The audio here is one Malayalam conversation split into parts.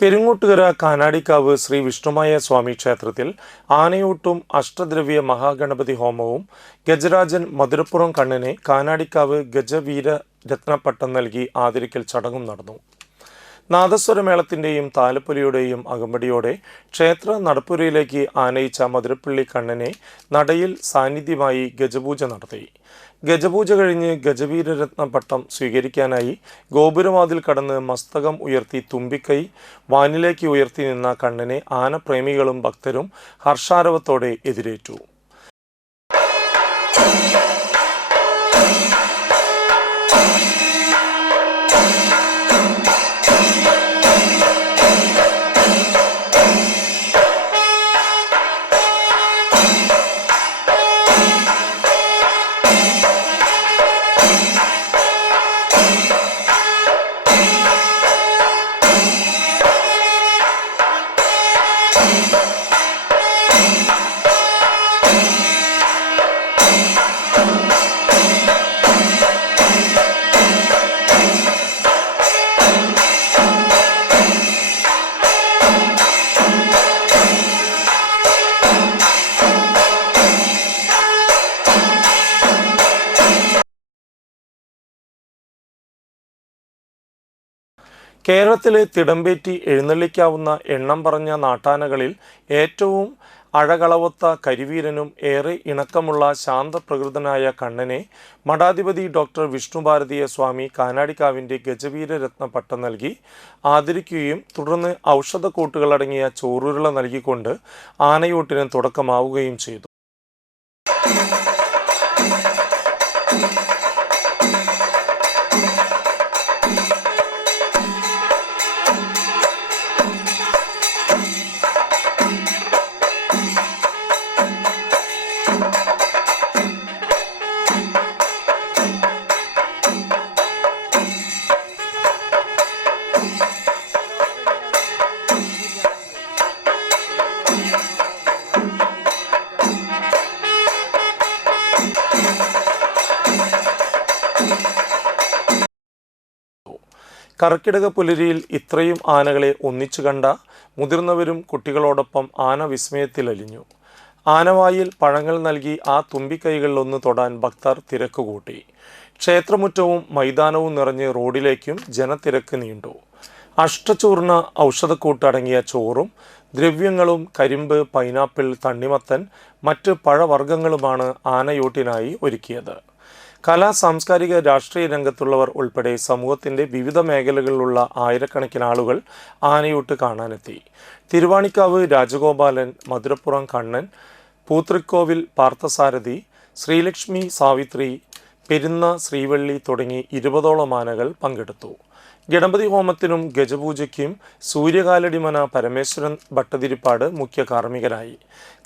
പെരുങ്ങോട്ടുകര കാനാടിക്കാവ് ശ്രീ വിഷ്ണുമായ സ്വാമി ക്ഷേത്രത്തിൽ ആനയൂട്ടും അഷ്ടദ്രവ്യ മഹാഗണപതി ഹോമവും ഗജരാജൻ മധുരപ്പുറം കണ്ണനെ കാനാടിക്കാവ് ഗജവീര രത്നപ്പട്ടം നൽകി ആദരിക്കൽ ചടങ്ങും നടന്നു. നാദസ്വരമേളത്തിൻ്റെയും താലപ്പൊലിയുടെയും അകമ്പടിയോടെ ക്ഷേത്ര നടപ്പുരയിലേക്ക് ആനയിച്ച മധുരപ്പള്ളി കണ്ണനെ നടയിൽ സാന്നിധ്യമായി ഗജപൂജ നടത്തി. ഗജപൂജ കഴിഞ്ഞ് ഗജവീരരത്ന പട്ടം സ്വീകരിക്കാനായി ഗോപുരവാതിൽ കടന്ന് മസ്തകം ഉയർത്തി തുമ്പിക്കൈ വാനിലേക്ക് ഉയർത്തി നിന്ന കണ്ണനെ ആനപ്രേമികളും ഭക്തരും ഹർഷാരവത്തോടെ എതിരേറ്റു. കേരളത്തിലെ തിടമ്പേറ്റി എഴുന്നള്ളിക്കാവുന്ന എണ്ണം പറഞ്ഞ നാട്ടാനകളിൽ ഏറ്റവും അഴകളവത്ത കരിവീരനും ഏറെ ഇണക്കമുള്ള ശാന്തപ്രകൃതനായ കണ്ണനെ മഠാധിപതി ഡോക്ടർ വിഷ്ണുഭാരതീയ സ്വാമി കാനാടിക്കാവിൻ്റെ ഗജവീരരത്ന പട്ടം നൽകി ആദരിക്കുകയും തുടർന്ന് ഔഷധക്കൂട്ടുകളടങ്ങിയ ചോറുരുള നൽകിക്കൊണ്ട് ആനയൂട്ടിന് തുടക്കമാവുകയും ചെയ്തു. കർക്കിടക പുലരിയിൽ ഇത്രയും ആനകളെ ഒന്നിച്ചു കണ്ട മുതിർന്നവരും കുട്ടികളോടൊപ്പം ആന വിസ്മയത്തിലലിഞ്ഞു. ആനവായിൽ പഴങ്ങൾ നൽകി ആ തുമ്പിക്കൈകളിലൊന്ന് തൊടാൻ ഭക്തർ തിരക്കുകൂട്ടി. ക്ഷേത്രമുറ്റവും മൈതാനവും നിറഞ്ഞ് റോഡിലേക്കും ജനത്തിരക്ക് നീണ്ടു. അഷ്ടചൂർണ ഔഷധക്കൂട്ടടങ്ങിയ ചോറും ദ്രവ്യങ്ങളും കരിമ്പ്, പൈനാപ്പിൾ, തണ്ണിമത്തൻ, മറ്റ് പഴവർഗ്ഗങ്ങളുമാണ് ആനയൂട്ടിനായി ഒരുക്കിയത്. കലാ, സാംസ്കാരിക, രാഷ്ട്രീയ രംഗത്തുള്ളവർ ഉൾപ്പെടെ സമൂഹത്തിൻ്റെ വിവിധ മേഖലകളിലുള്ള ആയിരക്കണക്കിന് ആളുകൾ ആനയൂട്ട് കാണാനെത്തി. തിരുവാണിക്കാവ് രാജഗോപാലൻ, മധുരപ്പുറം കണ്ണൻ, പൂത്രിക്കോവിൽ പാർത്ഥസാരഥി, ശ്രീലക്ഷ്മി സാവിത്രി, പെരുന്ന ശ്രീവള്ളി തുടങ്ങി 20ഓളം ആനകൾ പങ്കെടുത്തു. ഗണപതി ഹോമത്തിനും ഗജപൂജയ്ക്കും സൂര്യകാലടിമന പരമേശ്വരൻ ഭട്ടതിരിപ്പാട് മുഖ്യ കാർമ്മികനായി.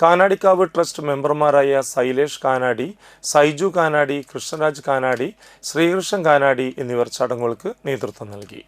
കാനാടിക്കാവ് ട്രസ്റ്റ് മെമ്പർമാരായ സൈലേഷ് കാനാടി, സൈജു കാനാടി, കൃഷ്ണരാജ് കാനാടി, ശ്രീകൃഷ്ണൻ കാനാടി എന്നിവർ ചടങ്ങുകൾക്ക് നേതൃത്വം നൽകി.